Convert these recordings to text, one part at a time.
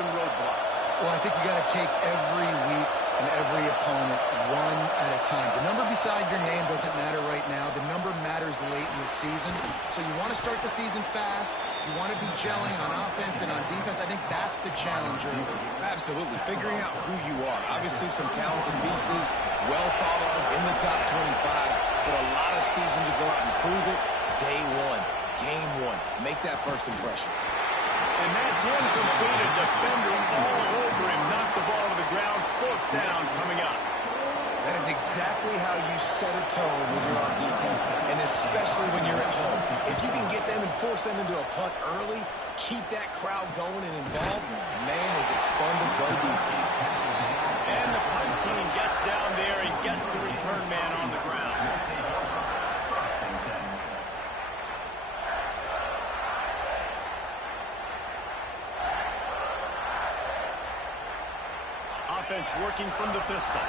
some roadblocks? Well, I think you got to take every week and every opponent one at a time. The number beside your name doesn't matter right now. The number matters late in the season. So you want to start the season fast. You want to be gelling on offense and on defense. I think that's the challenge early. Absolutely. Figuring out who you are. Obviously some talented pieces, well thought of in the top 25, but a lot of season to go out and prove it. Day one, game one. Make that first impression. And that's him completed. Defender all over him. Knocked the ball to the ground. 4th down coming up. That is exactly how you set a tone when you're on defense, and especially when you're at home. If you can get them and force them into a punt early, keep that crowd going and involved, man, is it fun to play defense. And the punt team gets down there and gets the return man on the ground. Offense working from the pistol.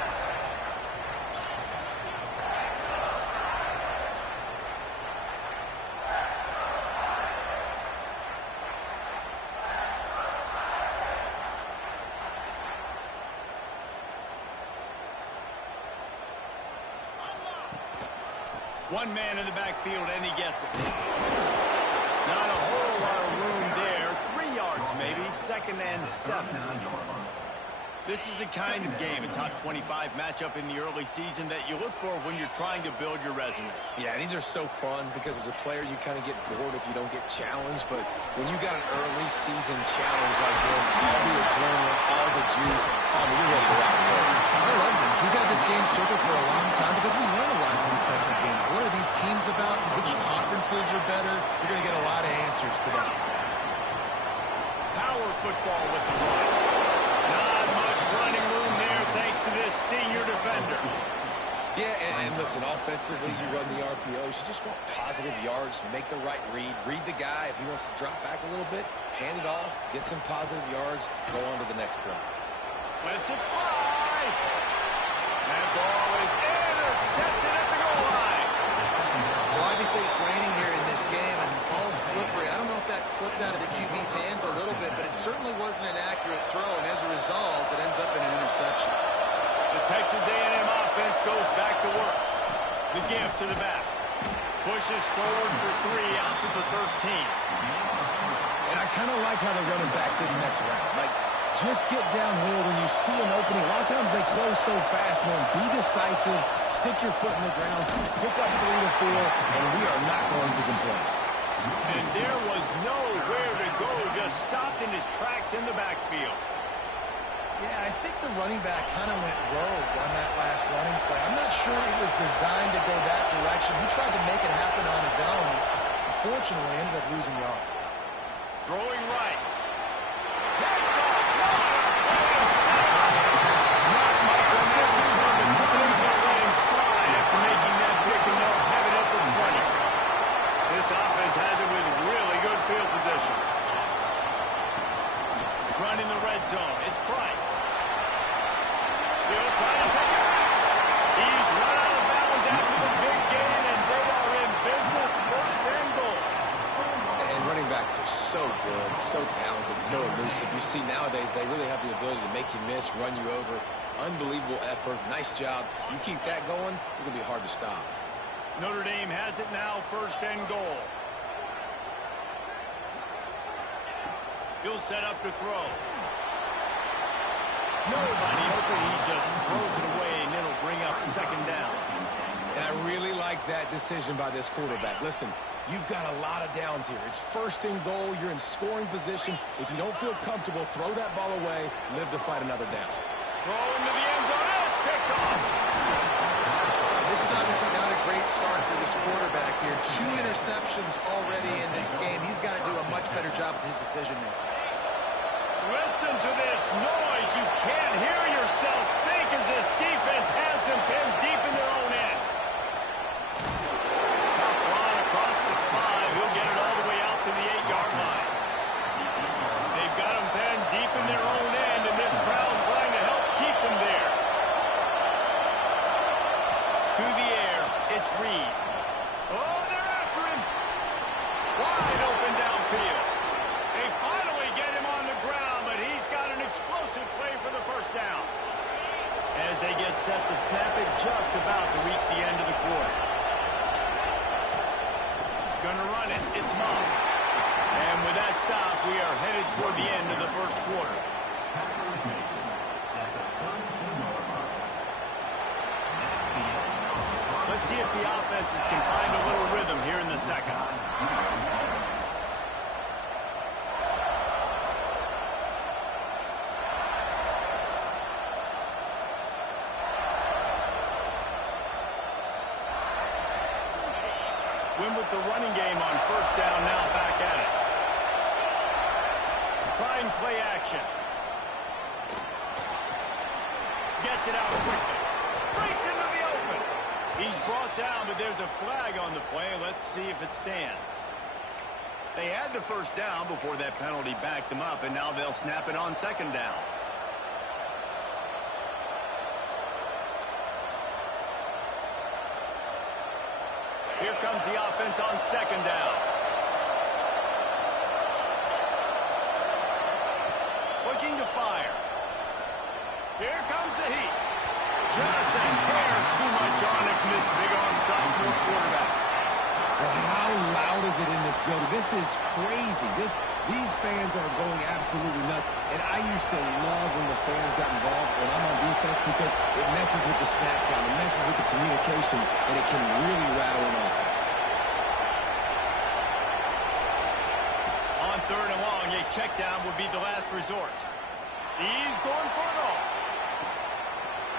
One man in the backfield, and he gets it. Not a whole lot of room there. 3 yards maybe. 2nd and 7. This is a kind of game, a top 25 matchup in the early season that you look for when you're trying to build your resume. Yeah, these are so fun because as a player you kind of get bored if you don't get challenged, but when you got an early season challenge like this, all the adrenaline, all the juice, Tommy, you're ready to rock and roll. I love this. We've had this game circled for a long time because we learn a lot in these types of games. What are these teams about? Which conferences are better? You're going to get a lot of answers today. Power football with the run. Not much running room there thanks to this senior defender. Yeah, and listen, offensively, you run the RPOs. You just want positive yards, make the right read. Read the guy. If he wants to drop back a little bit, hand it off, get some positive yards, go on to the next play. Let's it fly. That ball is intercepted at the goal line. Well, obviously it's raining here in this game, and ball's slippery. I don't know if that slipped out of the QB's hands a little bit, but it certainly wasn't an accurate throw, and as a result, it ends up in an interception. The Texas A&M offense goes back to work. The give to the back. Pushes forward for 3 out to the 13. And I kind of like how the running back didn't mess around. Like, just get downhill when you see an opening. A lot of times they close so fast, man. Be decisive, stick your foot in the ground, pick up 3 to 4, and we are not going to complain. And there was nowhere to go, just stopped in his tracks in the backfield. Yeah, I think the running back kind of went rogue on that last running play. I'm not sure it was designed to go that direction. He tried to make it happen on his own. Unfortunately, ended up losing yards. Throwing right. This offense has it with really good field position. Running the red zone. It's Price. He'll try to take it back. He's run out of bounds after the big gain, and they are in business. 1st and goal. And running backs are so good, so talented, so elusive. You see nowadays they really have the ability to make you miss, run you over. Unbelievable effort. Nice job. You keep that going, it's going to be hard to stop. Notre Dame has it now, 1st and goal. He'll set up to throw. Nobody open. He just throws it away, and it'll bring up 2nd down. And I really like that decision by this quarterback. Listen, you've got a lot of downs here. It's 1st and goal. You're in scoring position. If you don't feel comfortable, throw that ball away. Live to fight another down. Throw into the end zone. And it's picked off. This is obviously not a great start for this quarterback here. 2 interceptions already in this game. He's got to do a much better job with his decision-making. Listen to this noise. You can't hear yourself think as this defense has them pinned deep in their own end. Tough run across the 5. He'll get it all the way out to the 8-yard line. They've got them pinned deep in their own end, and this crowd trying to help keep them there. To the air, it's Reed. Oh, they're after him. Wide open downfield. They finally get him on the ground, but he's got explosive play for the first down. As they get set to snap it, just about to reach the end of the quarter. Gonna run it. It's Moss. And with that stop, we are headed toward the end of the first quarter. Let's see if the offenses can find a little rhythm here in the second. Win with the running game on first down, now back at it. Trying play action. Gets it out quickly. Breaks into the open. He's brought down, but there's a flag on the play. Let's see if it stands. They had the first down before that penalty backed them up, and now they'll snap it on second down. Here comes the offense on second down. Looking to fire. Here comes the heat. Just a hair too much on it from this big-arm sophomore quarterback. Well, how loud is it in this building? This is crazy. These fans are going absolutely nuts. And I used to love when the fans got involved when I'm on defense because it messes with the snap count, it messes with the communication, and it can really rattle an offense. On third and long, a check down would be the last resort. He's going for it all.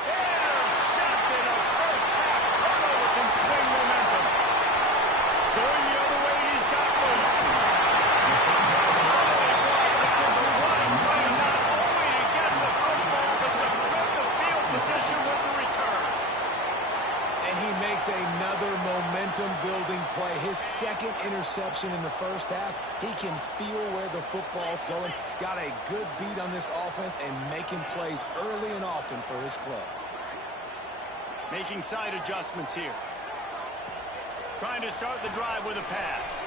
Intercepted. A first half turnover can swing momentum. Going the other way, he's got room. Really brought down the running play, not only to get the football, but to put the field position with the return. And he makes another momentum-building play. His second interception in the first half. He can feel where the football's going. Got a good beat on this offense and making plays early and often for his club. Making side adjustments here. Trying to start the drive with a pass.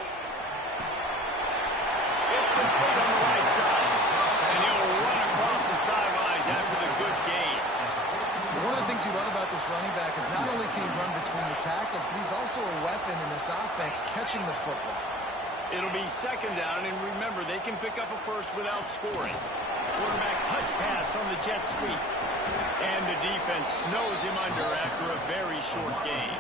It's complete on the right side. And he'll run across the sidelines after the good gain. One of the things you love about this running back is not only can he run between the tackles, but he's also a weapon in this offense catching the football. It'll be second down, and remember, they can pick up a first without scoring. Quarterback touch pass on the jet sweep. And the defense snows him under after a very short game.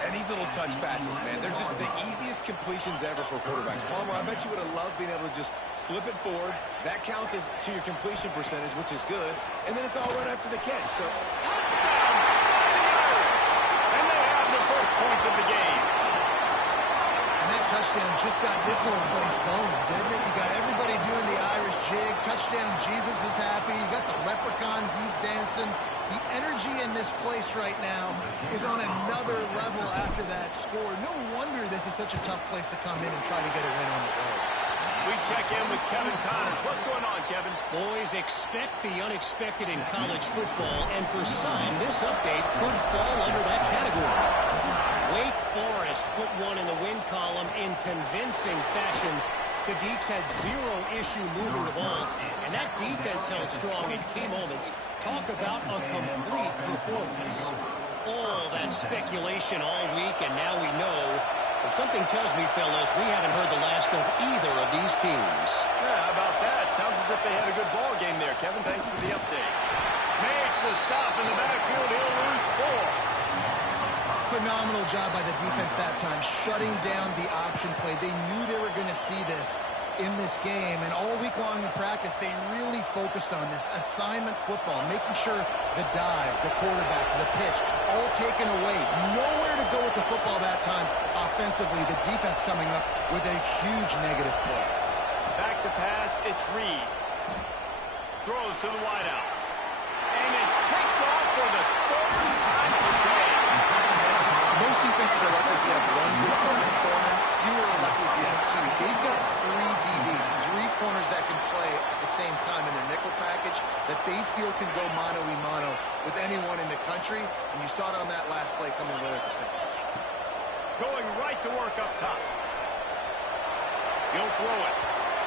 And these little touch passes, man, they're just the easiest completions ever for quarterbacks. Palmer, I bet you would have loved being able to just flip it forward. That counts as to your completion percentage, which is good. And then it's all right after the catch. So Touchdown! And they have the first points of the game. And that touchdown just got this whole place going, didn't it? You got everybody doing the Irish jig. Touchdown, Jesus is happy. You got the leprechaun, he's dancing. The energy in this place right now is on another level after that score. No wonder this is such a tough place to come in and try to get a win on the road. We check in with Kevin Connors. What's going on, Kevin? Boys, expect the unexpected in college football, and for some, this update could fall under that category. Wake Forest put one in the win column in convincing fashion. The Deacs had zero issue moving the ball, and that defense held strong in key moments. Talk about a complete performance. All that speculation all week, and now we know. But something tells me, fellas, we haven't heard the last of either of these teams. Yeah, how about that? Sounds as if they had a good ball game there, Kevin. Thanks for the update. Makes a stop in the backfield. He'll lose 4. Phenomenal job by the defense that time, shutting down the option play. They knew they were going to see this in this game, and all week long in practice, they really focused on this assignment football, making sure the dive, the quarterback, the pitch, all taken away. Nowhere to go with the football that time offensively. The defense coming up with a huge negative play. Back to pass, it's Reed. Throws to the wideout. And it's picked off for the third time today. Most defenses are lucky if you have one good covering corner. Fewer are lucky if you have two. They've got 3 DBs, 3 corners that can play at the same time in their nickel package that they feel can go mano-a-mano with anyone in the country. And you saw it on that last play coming right at the pick. Going right to work up top. He'll throw it.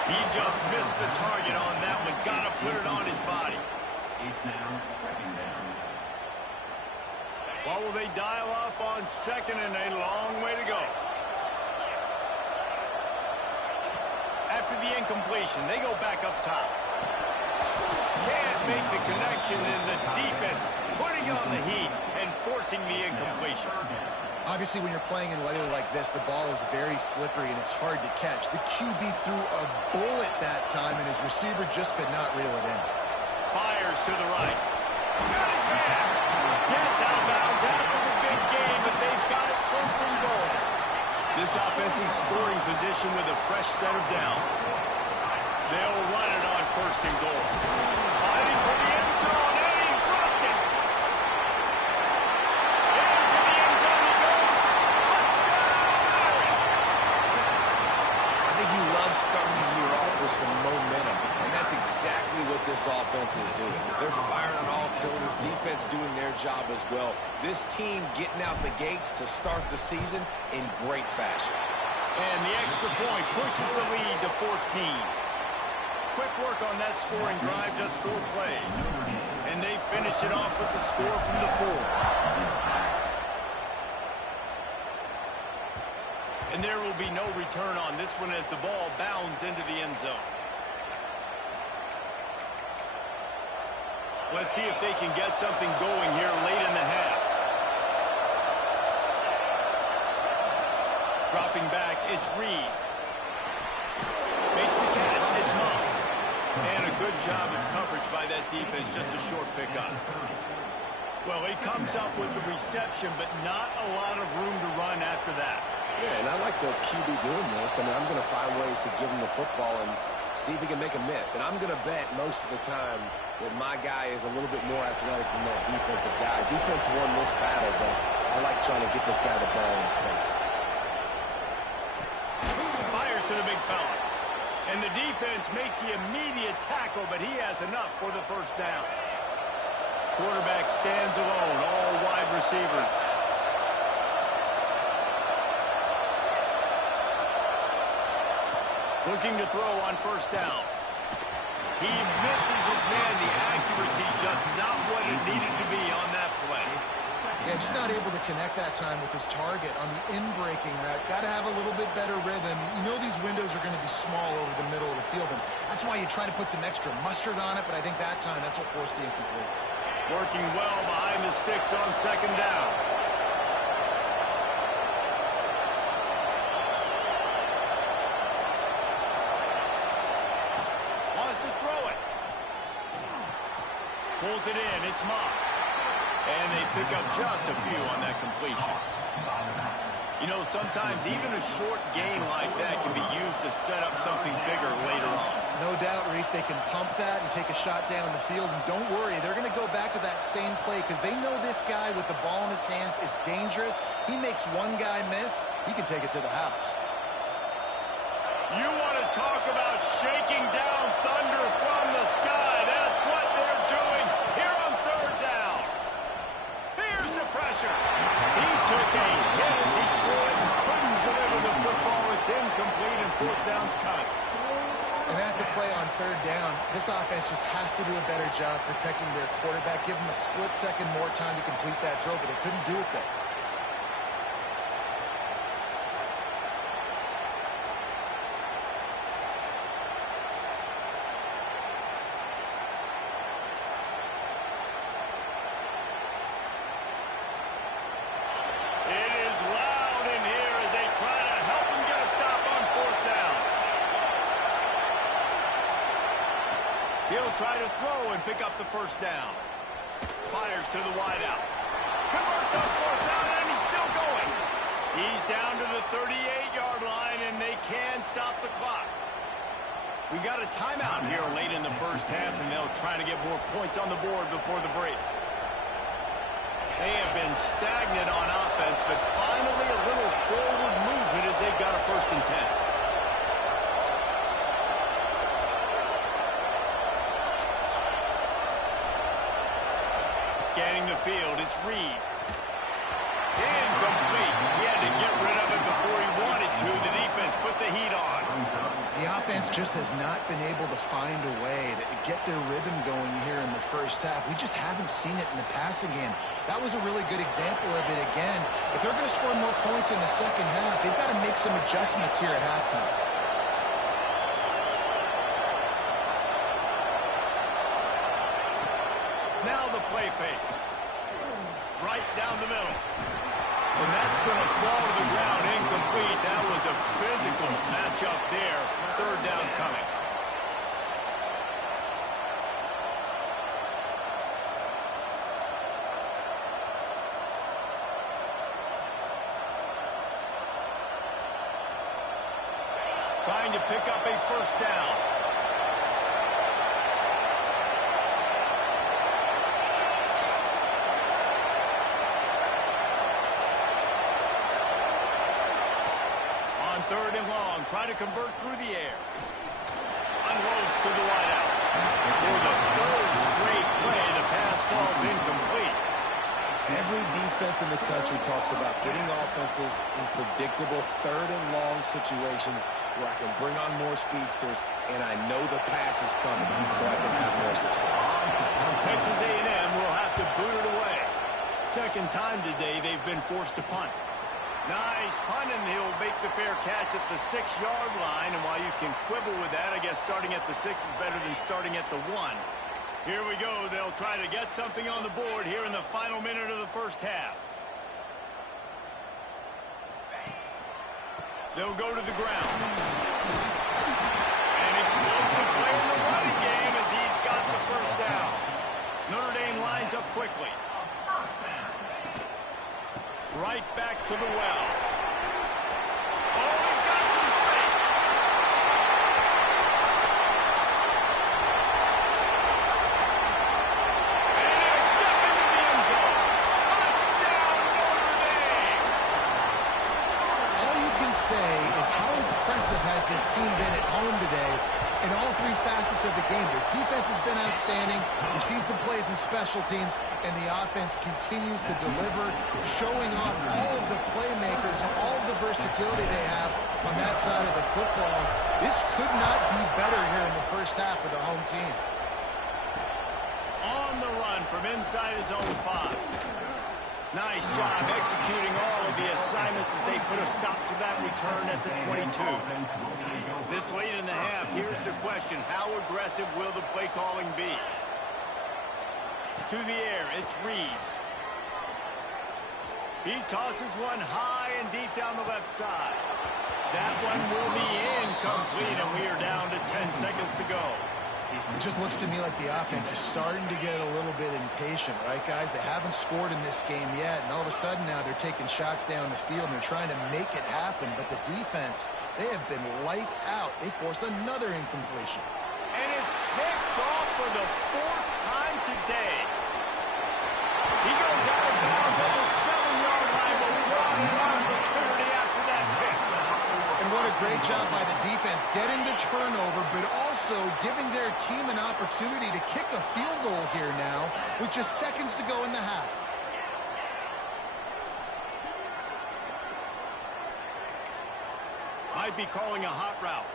He just missed the target on that one. got to put it on his body. It's now second down. What will they dial up on second and a long way to go? After the incompletion, they go back up top. Can't make the connection, and the defense putting on the heat and forcing the incompletion. Obviously, when you're playing in weather like this, the ball is very slippery and it's hard to catch. The QB threw a bullet that time, and his receiver just could not reel it in. Fires to the right. Got his man. Gets out of bounds after the big game, but they've got it first and goal. This offensive scoring position with a fresh set of downs. They'll run it on first and goal. Fighting for the end zone, and he dropped it. Into the end zone he goes. Touchdown! I think you love starting the year off with some momentum, and that's exactly what this offense is doing. They're firing on all cylinders, defense doing their job as well. This team getting out the gates to start the season in great fashion. And the extra point pushes the lead to 14. Quick work on that scoring drive, just 4 plays. And they finish it off with the score from the 4. And there will be no return on this one as the ball bounds into the end zone. Let's see if they can get something going here late in the half. Dropping back, it's Reed. Makes the catch, it's Moss. And a good job of coverage by that defense, just a short pickup. Well, he comes up with the reception, but not a lot of room to run after that. Yeah, and I like the QB doing this. I mean, I'm going to find ways to give him the football and see if he can make a miss. And I'm going to bet most of the time that my guy is a little bit more athletic than that defensive guy. Defense won this battle, but I like trying to get this guy the ball in space. Fires to the big fella. And the defense makes the immediate tackle, but he has enough for the first down. Quarterback stands alone, all wide receivers. Looking to throw on first down. He misses his man. The accuracy just not what it needed to be on that play. Yeah, just not able to connect that time with his target on the in-breaking route. Got to have a little bit better rhythm. You know these windows are going to be small over the middle of the field, and that's why you try to put some extra mustard on it, but I think that time that's what forced the incomplete. Working well behind the sticks on second down. Wants to throw it. Pulls it in. It's Moss. And they pick up just a few on that completion. You know, sometimes even a short gain like that can be used to set up something bigger later on. No doubt, Reese, they can pump that and take a shot down the field. And don't worry, they're going to go back to that same play because they know this guy with the ball in his hands is dangerous. He makes one guy miss, he can take it to the house. You want to talk about shaking down thunder from the sky. That's what they're doing here on third down. Here's the pressure. He took a hit as he threw it and couldn't deliver the football. It's incomplete and fourth down's coming. And that's a play on third down. This offense just has to do a better job protecting their quarterback. Give him a split second more time to complete that throw, but they couldn't do it there. It is loud in here as they try to help him get a stop on fourth down. He'll try to throw and pick up the first down. Fires to the wideout. Converts on fourth down, and he's still going. He's down to the 38-yard line, and they can stop the clock. We got a timeout here late in the first half, and they'll try to get more points on the board before the break. They have been stagnant on offense, but finally a little forward movement as they've got a 1st and 10. Scanning the field, it's Reed. Incomplete. He had to get rid of it before he wanted to. The defense put the heat on. The offense just has not been able to find a way to get their rhythm going here in the first half. We just haven't seen it in the passing game. That was a really good example of it again. If they're going to score more points in the second half, they've got to make some adjustments here at halftime. Now the play fake. Right down the middle. And that's going to fall to the ground incomplete. That was a physical matchup there. Third down coming. Trying to pick up a first down. Third and long, trying to convert through the air. Unloads to the wideout. For the third straight play, the pass falls incomplete. Every defense in the country talks about getting offenses in predictable third and long situations where I can bring on more speedsters and I know the pass is coming so I can have more success. Texas A&M will have to boot it away. Second time today they've been forced to punt. Nice punt, and he'll make the fair catch at the 6-yard line. And while you can quibble with that, I guess starting at the 6 is better than starting at the 1. Here we go. They'll try to get something on the board here in the final minute of the first half. They'll go to the ground. An explosive play in the running game as he's got the first down. Notre Dame lines up quickly. Right back to the well. Oh, he's got some space. And he'll step into the end zone. Touchdown, Notre Dame. All you can say is how impressive has this team been at home today in all three facets of the game. Their defense has been outstanding. We've seen some plays in special teams, and the offense continues to deliver, showing off all of the playmakers and all of the versatility they have on that side of the football. This could not be better here in the first half for the home team. On the run from inside his own 5. Nice job executing all of the assignments as they put a stop to that return at the 22. This late in the half, here's the question. How aggressive will the play calling be? To the air, it's Reed. He tosses one high and deep down the left side. That one will be incomplete, and we are down to 10 seconds to go. It just looks to me like the offense is starting to get a little bit impatient, right, guys? They haven't scored in this game yet, and all of a sudden now they're taking shots down the field and they're trying to make it happen. But the defense, they have been lights out. They force another incompletion. And it's picked off for the 4th time today. He goes out of bounds at the 7-yard line, but what an opportunity after that pick. And what a great job by the defense getting the turnover, but also giving their team an opportunity to kick a field goal here now with just seconds to go in the half. Might be calling a hot route.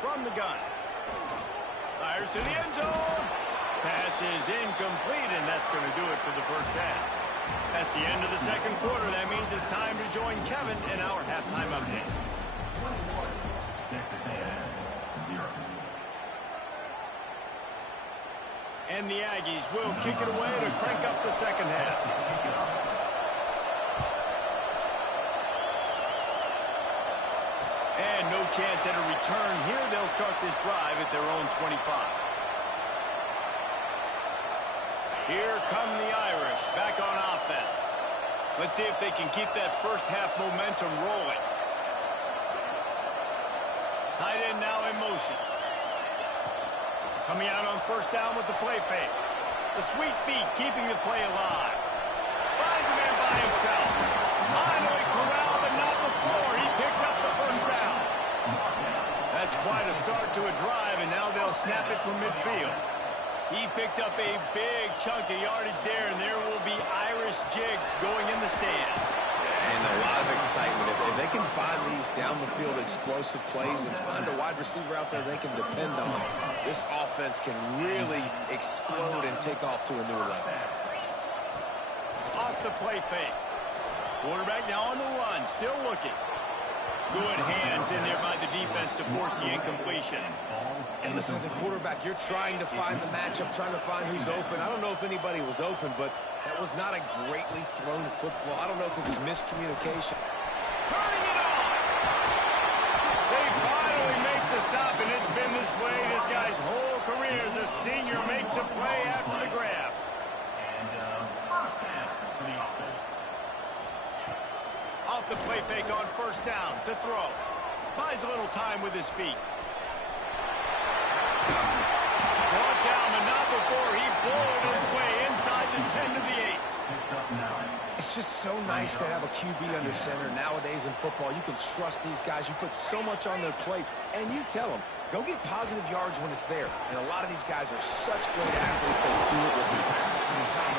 From the gun. Fires to the end zone. Pass is incomplete, and that's going to do it for the first half. That's the end of the second quarter. That means it's time to join Kevin in our halftime update. Texas A&M, 0. And the Aggies will kick it away to crank up the second half. And no chance at a return here. They'll start this drive at their own 25. Here come the Irish back on offense. Let's see if they can keep that first half momentum rolling. Tight end now in motion. Coming out on first down with the play fake. The sweet feet keeping the play alive. Finds a man by himself. Finally corralled, but not before. He picks up the first down. That's quite a start to a drive, and now they'll snap it from midfield. He picked up a big chunk of yardage there, and there will be Irish jigs going in the stands. And a lot of excitement. If they can find these down the field explosive plays and find a wide receiver out there they can depend on, this offense can really explode and take off to a new level. Off the play fake. Quarterback now on the run, still looking. Good hands in there by the defense to force the incompletion. And listen, as a quarterback, you're trying to find the matchup, trying to find who's open. I don't know if anybody was open, but that was not a greatly thrown football. I don't know if it was miscommunication. Turning it on! They finally make the stop, and it's been this way this guy's whole career as a senior makes a play after the grab. And first down for the offense. Off the play fake on first down to throw. Buys a little time with his feet. Brought down, but not before he bowled his way inside the 10 to the 8. It's just so nice to have a QB under center nowadays in football. You can trust these guys. You put so much on their plate, and you tell them, go get positive yards when it's there. And a lot of these guys are such great athletes, they do it with ease.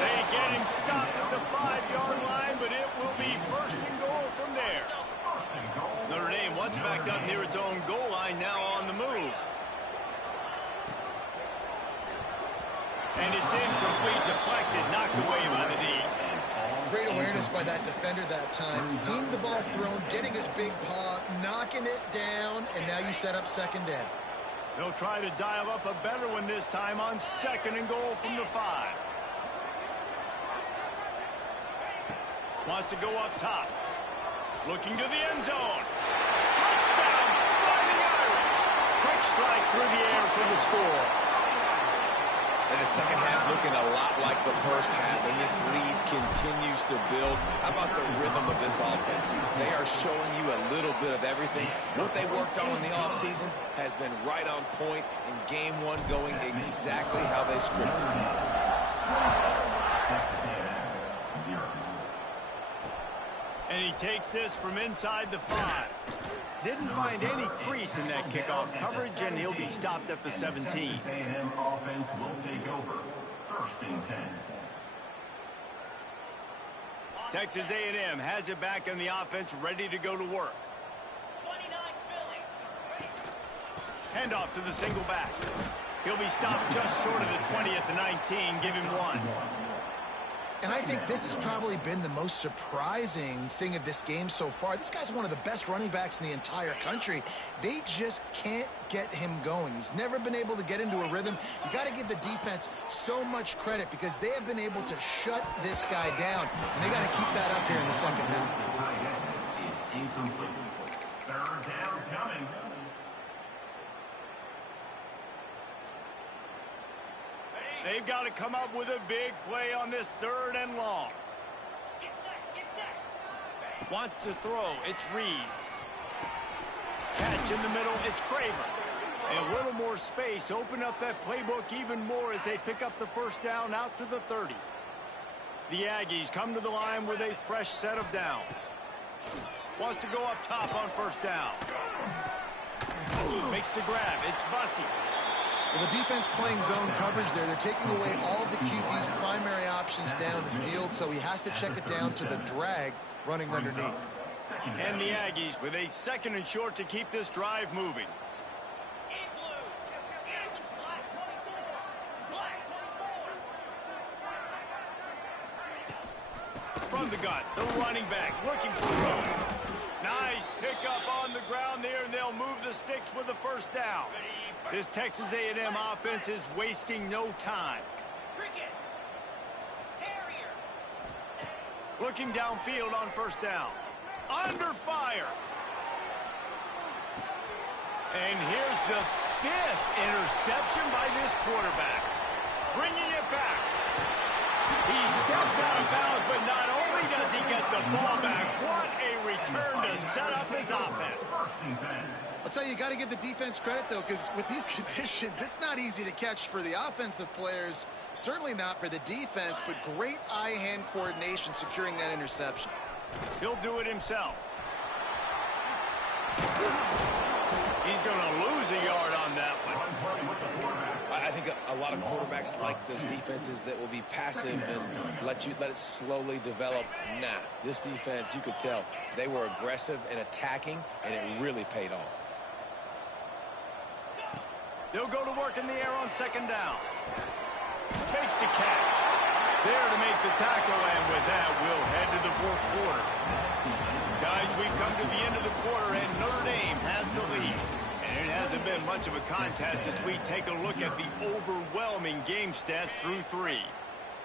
They get him stopped at the 5-yard line, but it will be first and goal from there. Notre Dame once backed up near its own goal line, now on the move. And it's incomplete, deflected, knocked away by the D. Great awareness by that defender that time. Seeing the ball thrown, getting his big paw, knocking it down, and now you set up second down. They'll try to dial up a better one this time on second and goal from the 5. Wants to go up top. Looking to the end zone. Touchdown, Fighting Irish. Quick strike through the air for the score. And the second half looking a lot like the first half, and this lead continues to build. How about the rhythm of this offense? They are showing you a little bit of everything. What they worked on in the offseason has been right on point, and game one going exactly how they scripted. And he takes this from inside the 5. Didn't find any crease in that kickoff coverage, and he'll be stopped at the 17. Texas A&M offense will take over. First and 10. Texas A&M has it back in the offense, ready to go to work. Handoff to the single back. He'll be stopped just short of the 20 at the 19. Give him 1. And I think this has probably been the most surprising thing of this game so far. This guy's one of the best running backs in the entire country. They just can't get him going. He's never been able to get into a rhythm. You got to give the defense so much credit because they have been able to shut this guy down. And they got to keep that up here in the second half. Is incomplete. Third down coming. They've got to come up with a big play on this third and long. Get set. Wants to throw. It's Reed. Catch in the middle. It's Craver. And a little more space. Open up that playbook even more as they pick up the first down out to the 30. The Aggies come to the line with a fresh set of downs. Wants to go up top on first down. Makes the grab. It's Bussey. Well, the defense playing zone coverage there. They're taking away all of the QB's primary options down the field, so he has to check it down to the drag running underneath. And the Aggies with a second and short to keep this drive moving. From the gun, the running back looking for room. Nice pickup on the ground there, and they'll move the sticks with the first down. This Texas A&M offense is wasting no time. Looking downfield on first down. Under fire. And here's the 5th interception by this quarterback. Bringing it back. He steps out of bounds, but not only does he get the ball back, what a return to set up his offense. I'll tell you, you got to give the defense credit, though, because with these conditions, it's not easy to catch for the offensive players. Certainly not for the defense, but great eye-hand coordination securing that interception. He'll do it himself. He's going to lose a yard on that one. I think a a lot of quarterbacks like those defenses that will be passive and let it slowly develop. Nah, this defense, you could tell, they were aggressive and attacking, and it really paid off. They'll go to work in the air on second down. Makes the catch. There to make the tackle, and with that, we'll head to the fourth quarter. Guys, we've come to the end of the quarter, and Notre Dame has the lead. And it hasn't been much of a contest as we take a look at the overwhelming game stats through 3.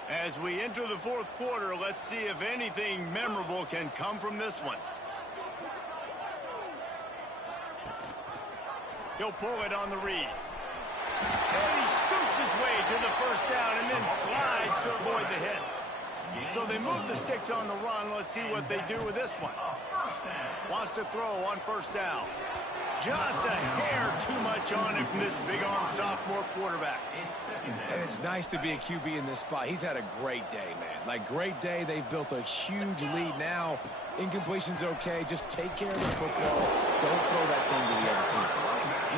As we enter the fourth quarter, let's see if anything memorable can come from this one. He'll pull it on the read. And he scoots his way to the first down and then slides to avoid the hit. So they move the sticks on the run. Let's see what they do with this one. Wants to throw on first down. Just a hair too much on it from this big-arm sophomore quarterback. And it's nice to be a QB in this spot. He's had a great day, man. Like, great day. They've built a huge lead now. Incompletion's okay. Just take care of the football. Don't throw that thing to the other team.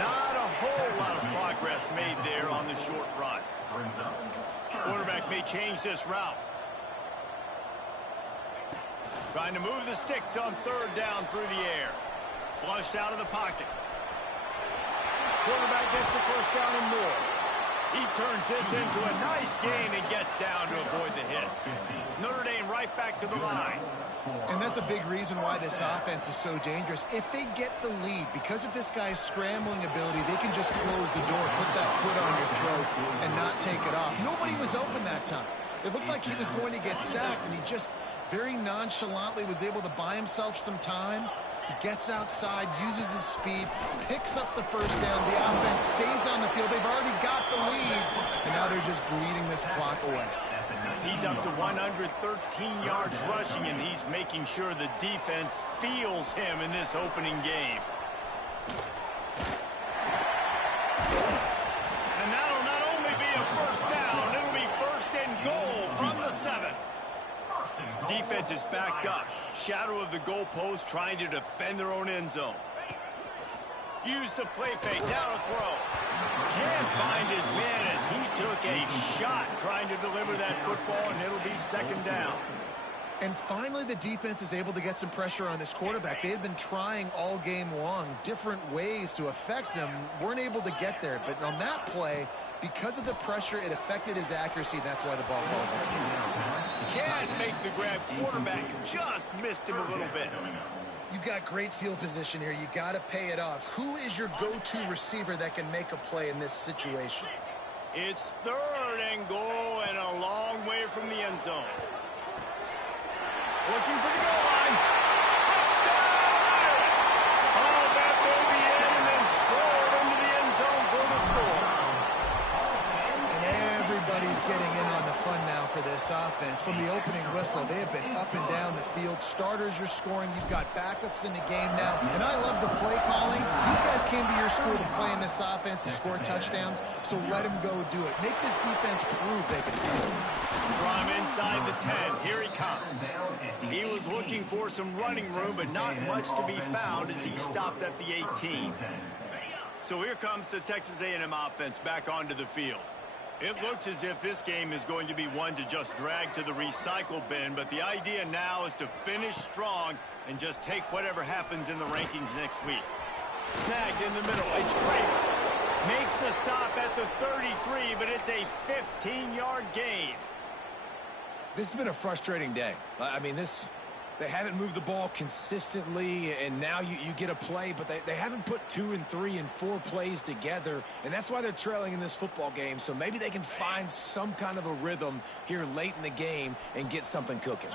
Not a whole lot of progress made there on the short run. Quarterback may change this route. Trying to move the sticks on third down through the air. Flushed out of the pocket. Quarterback gets the first down and more. He turns this into a nice gain and gets down to avoid the hit. Notre Dame right back to the line. And that's a big reason why this offense is so dangerous. If they get the lead, because of this guy's scrambling ability, they can just close the door, put that foot on your throat, and not take it off. Nobody was open that time. It looked like he was going to get sacked, and he just very nonchalantly was able to buy himself some time. He gets outside, uses his speed, picks up the first down. The offense stays on the field. They've already got the lead, and now they're just bleeding this clock away. He's up to 113 yards rushing, and he's making sure the defense feels him in this opening game. And that'll not only be a first down, it'll be first and goal from the 7. Defense is backed up. Shadow of the goalpost trying to defend their own end zone. Use the play fake. Now to throw. Can't find his man as he took a shot trying to deliver that football, and it'll be second down. And finally, the defense is able to get some pressure on this quarterback. They had been trying all game long different ways to affect him. Weren't able to get there. But on that play, because of the pressure, it affected his accuracy. That's why the ball falls out. Can't make the grab. Quarterback just missed him a little bit. You've got great field position here. You got to pay it off. Who is your go-to receiver that can make a play in this situation? It's third and goal and a long way from the end zone. Looking for the goal line. Touchdown! Oh, that may be in and then strolled into the end zone for the score. And everybody's getting in on the fun now for this offense. From the opening whistle, they have been up and down the field. Starters are scoring. You've got backups in the game now. And I love the play calling. These guys came to your school to play in this offense to score touchdowns, so let them go do it. Make this defense prove they can stop it. From inside the 10, here he comes. He was looking for some running room, but not much to be found as he stopped at the 18. So here comes the Texas A&M offense back onto the field. It looks as if this game is going to be one to just drag to the recycle bin, but the idea now is to finish strong and just take whatever happens in the rankings next week. Snagged in the middle. It's Craven. Makes the stop at the 33, but it's a 15-yard gain. This has been a frustrating day. I mean, they haven't moved the ball consistently, and now you get a play, but they haven't put 2 and 3 and 4 plays together, and that's why they're trailing in this football game. So maybe they can find some kind of a rhythm here late in the game and get something cooking.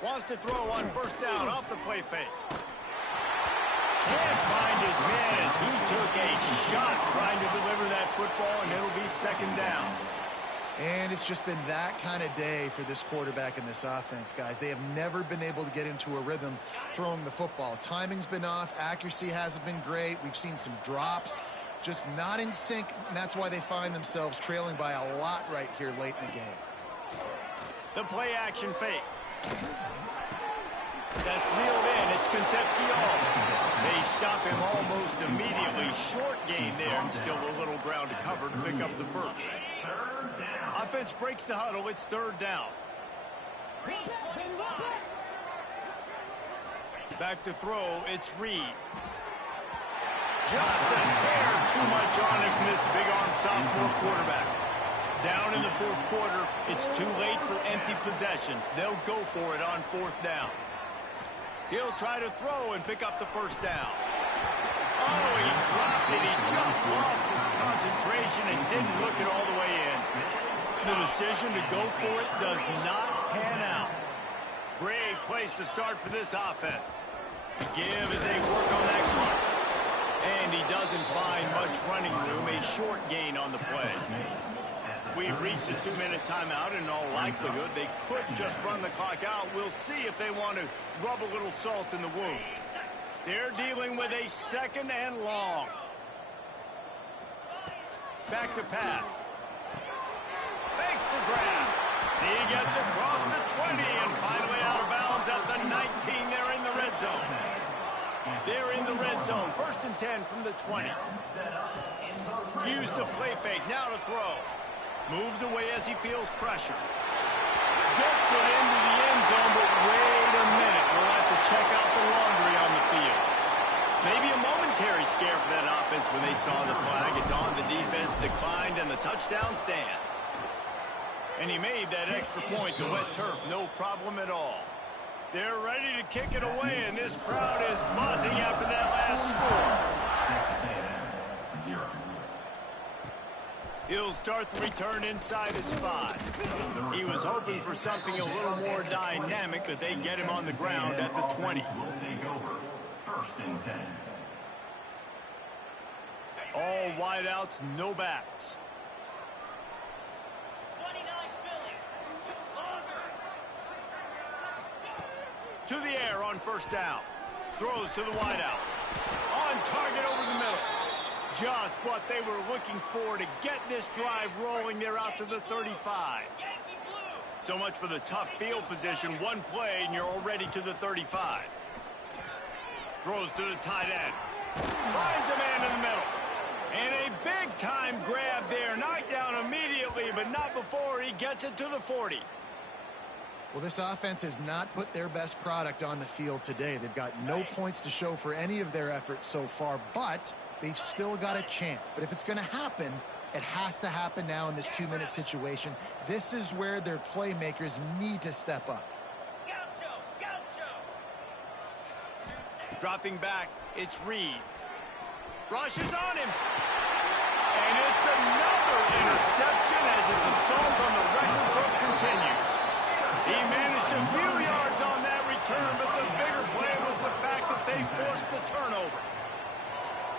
Wants to throw on first down off the play fake. Can't find his man as he took a shot trying to deliver that football, and it'll be second down. And it's just been that kind of day for this quarterback and this offense, guys. They have never been able to get into a rhythm throwing the football. Timing's been off. Accuracy hasn't been great. We've seen some drops, just not in sync, and that's why they find themselves trailing by a lot right here late in the game. The play action fake. That's reeled Concepcion. They stop him almost immediately. Short gain there, and still a little ground to cover to pick up the first. Offense breaks the huddle. It's third down. Back to throw. It's Reed. Just a hair too much on him from this big-arm sophomore quarterback. Down in the fourth quarter, it's too late for empty possessions. They'll go for it on fourth down. He'll try to throw and pick up the first down. Oh, he dropped it. He just lost his concentration and didn't look it all the way in. The decision to go for it does not pan out. Great place to start for this offense. Give as they work on that clock. And he doesn't find much running room. A short gain on the play. We've reached a 2-minute timeout. In all likelihood, they could just run the clock out. We'll see if they want to rub a little salt in the wound. They're dealing with a second and long. Back to pass. Makes the grab. He gets across the 20 and finally out of bounds at the 19. They're in the red zone. They're in the red zone. First and 10 from the 20. Use the play fake. Now to throw. Moves away as he feels pressure. Gets it into the end zone, but wait a minute. We'll have to check out the laundry on the field. Maybe a momentary scare for that offense when they saw the flag. It's on. The defense declined, and the touchdown stands. And he made that extra point. The wet turf, no problem at all. They're ready to kick it away, and this crowd is buzzing after that last score. He'll start the return inside his 5. He was hoping for something a little more dynamic, but they get him on the ground at the 20. Will take over. First and 10. All wideouts, no backs. To the air on first down. Throws to the wideout. On target over the middle. Just what they were looking for to get this drive rolling. They're out to the 35. So much for the tough field position. One play and you're already to the 35. Throws to the tight end. Finds a man in the middle. And a big-time grab there. Knocked down immediately, but not before he gets it to the 40. Well, this offense has not put their best product on the field today. They've got no points to show for any of their efforts so far, but they've still got a chance. But if it's going to happen, it has to happen now in this 2-minute situation. This is where their playmakers need to step up. Dropping back, it's Reed. Rushes on him. And it's another interception as his assault on the record book continues. He managed a few yards on that return, but the bigger play was the fact that they forced the turnover.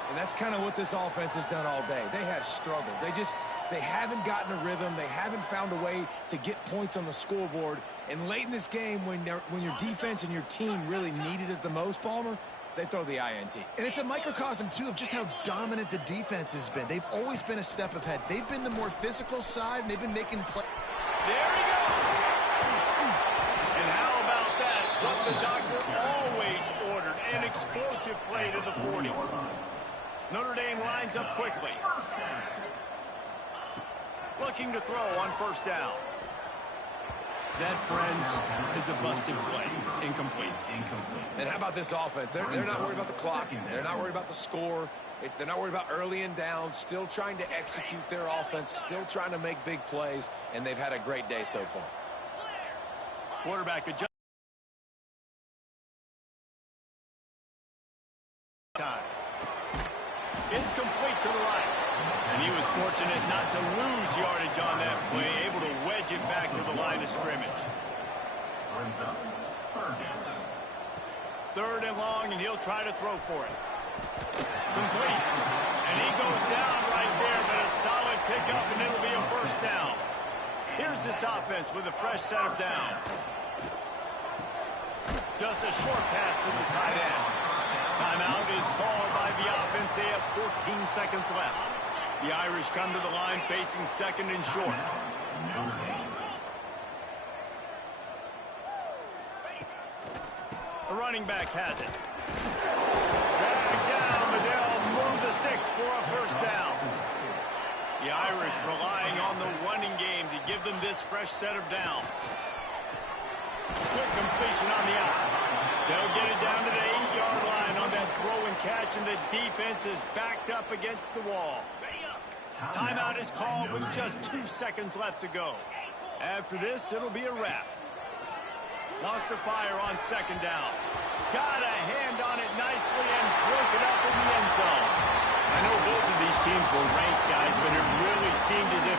And that's kind of what this offense has done all day. They have struggled. They haven't gotten a rhythm. They haven't found a way to get points on the scoreboard. And late in this game, when your defense and your team really needed it the most, Palmer, they throw the INT. And it's a microcosm, too, of just how dominant the defense has been. They've always been a step ahead. They've been the more physical side, and they've been making plays. There he goes. And how about that? What the doctor always ordered, an explosive play to the 40. Notre Dame lines up quickly. Looking to throw on first down. That, friends, is a busted play. Incomplete. And how about this offense? They're not worried about the clock. They're not worried about the score. They're not worried about early and down. Still trying to execute their offense. Still trying to make big plays. And they've had a great day so far. Quarterback adjust. Time. It's complete to the right. And he was fortunate not to lose yardage on that play, able to wedge it back to the line of scrimmage. Third and long, and he'll try to throw for it. Complete. And he goes down right there, but a solid pickup, and it'll be a first down. Here's this offense with a fresh set of downs. Just a short pass to the tight end. Timeout is called by the offense. They have 14 seconds left. The Irish come to the line facing second and short. A running back has it. Back down, but they'll move the sticks for a first down. The Irish relying on the running game to give them this fresh set of downs. Good completion on the eye. They'll get it down to the 8-yard line on that throw and catch, and the defense is backed up against the wall. Timeout is called with just 2 seconds left to go. After this, it'll be a wrap. Wants to fire on second down. Got a hand on it nicely and broke it up in the end zone. I know both of these teams were ranked, guys, but it really seemed as if